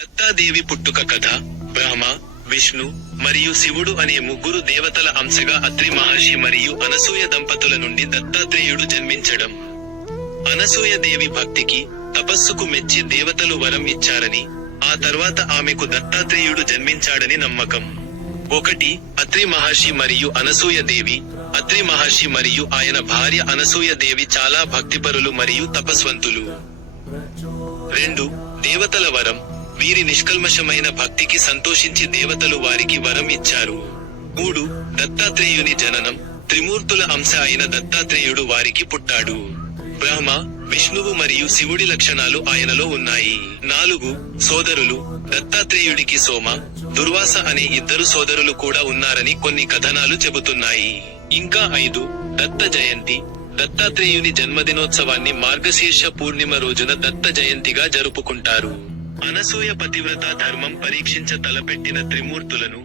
దత్తాదేవి పుట్టుక కథ. బ్రహ్మ, విష్ణు మరియు శివుడు అనే ముగ్గురు దేవతల అంశగా అత్రి మహర్షి మరియు అనసూయ దంపతుల నుండి దత్తాత్రేయుడు జన్మించడం. అనసూయ దేవి భక్తికి, తపస్సుకు మెచ్చి దేవతలు వరం ఇచ్చారని, ఆ తర్వాత ఆమెకు దత్తాత్రేయుడు జన్మించాడని నమ్మకం. 1. అత్రి మహర్షి మరియు అనసూయ దేవి. అత్రి మహర్షి మరియు ఆయన భార్య అనసూయ దేవి చాలా భక్తిపరులు మరియు తపస్వంతులు. 2. దేవతల వరం. వీరి నిష్కల్మషమైన భక్తికి సంతోషించి దేవతలు వారికి వరం ఇచ్చారు. 3. దత్తాత్రేయుని జననం. త్రిమూర్తుల అంశ అయిన దత్తాత్రేయుడు వారికి పుట్టాడు. బ్రహ్మ, విష్ణువు మరియు శివుడి లక్షణాలు ఆయనలో ఉన్నాయి. 4. సోదరులు. దత్తాత్రేయుడికి సోమ, దుర్వాస అనే ఇద్దరు సోదరులు కూడా ఉన్నారని కొన్ని కథనాలు చెబుతున్నాయి. ఇంకా 5. దత్త జయంతి. దత్తాత్రేయుని జన్మదినోత్సవాన్ని మార్గశీర్ష పూర్ణిమ రోజున దత్త జయంతిగా జరుపుకుంటారు. అనసూయ పతివ్రత ధర్మం పరీక్షించ తలపెట్టిన త్రిమూర్తులను,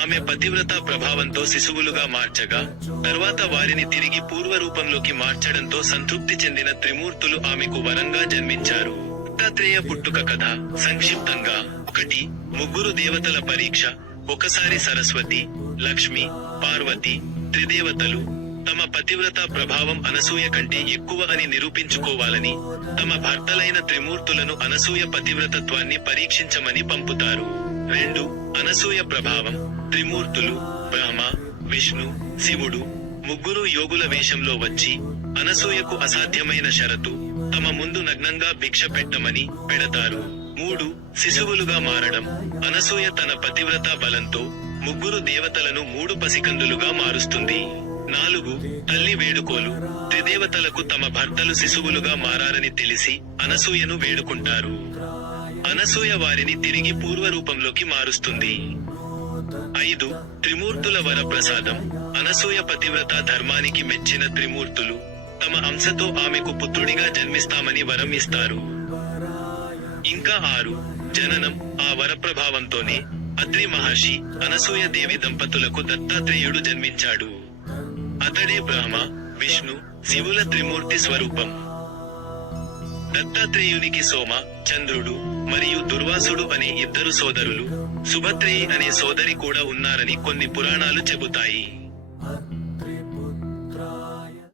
ఆమె పతివ్రత ప్రభావంతో శిశువులుగా మార్చగా, తర్వాత వారిని తిరిగి పూర్వరూపంలోకి మార్చడంతో సంతృప్తి చెందిన త్రిమూర్తులు ఆమెకు వరంగా జన్మించారు. దత్తాత్రేయ పుట్టుక కథ సంక్షిప్తంగా. 1. ముగ్గురు దేవతల పరీక్ష. ఒకసారి సరస్వతి, లక్ష్మి, పార్వతి, త్రిదేవతలు తమ పతివ్రత ప్రభావం అనసూయ కంటే ఎక్కువ అని నిరూపించుకోవాలని, తమ భర్తలైన త్రిమూర్తులను అనసూయ పతివ్రతత్వాన్ని పరీక్షించమని పంపుతారు. 2. అనసూయ ప్రభావం. త్రిమూర్తులు, బ్రహ్మ, విష్ణు, శివుడు ముగ్గురు యోగుల వేషంలో వచ్చి, అనసూయకు అసాధ్యమైన షరతు, తమ ముందు నగ్నంగా భిక్ష పెట్టమని పెడతారు. 3. శిశువులుగా మారడం. అనసూయ తన పతివ్రత బలంతో ముగ్గురు దేవతలను 3 పసికందులుగా మారుస్తుంది. 4. తల్లి వేడుకోలు. త్రిదేవతలకు తమ భర్తలు శిశువులుగా మారారని తెలిసి అనసూయను వేడుకుంటారు. అనసూయ వారిని తిరిగి పూర్వరూపంలోకి మారుస్తుంది. 5. త్రిమూర్తుల వర ప్రసాదం. అనసూయ పతివ్రత ధర్మానికి మెచ్చిన త్రిమూర్తులు, తమ అంశతో ఆమెకు పుత్రుడిగా జన్మిస్తామని వరం ఇస్తారు. ఇంకా 6. జననం. ఆ వరప్రభావంతోనే అత్రి మహర్షి, అనసూయ దేవి దంపతులకు దత్తాత్రేయుడు జన్మించాడు. అతడే బ్రహ్మ, విష్ణు, శివుల త్రిమూర్తి స్వరూపం. దత్తాత్రేయునికి సోమ, చంద్రుడు మరియు దుర్వాసుడు అనే ఇద్దరు సోదరులు, సుభద్రేయి అనే సోదరి కూడా ఉన్నారని కొన్ని పురాణాలు చెబుతాయి.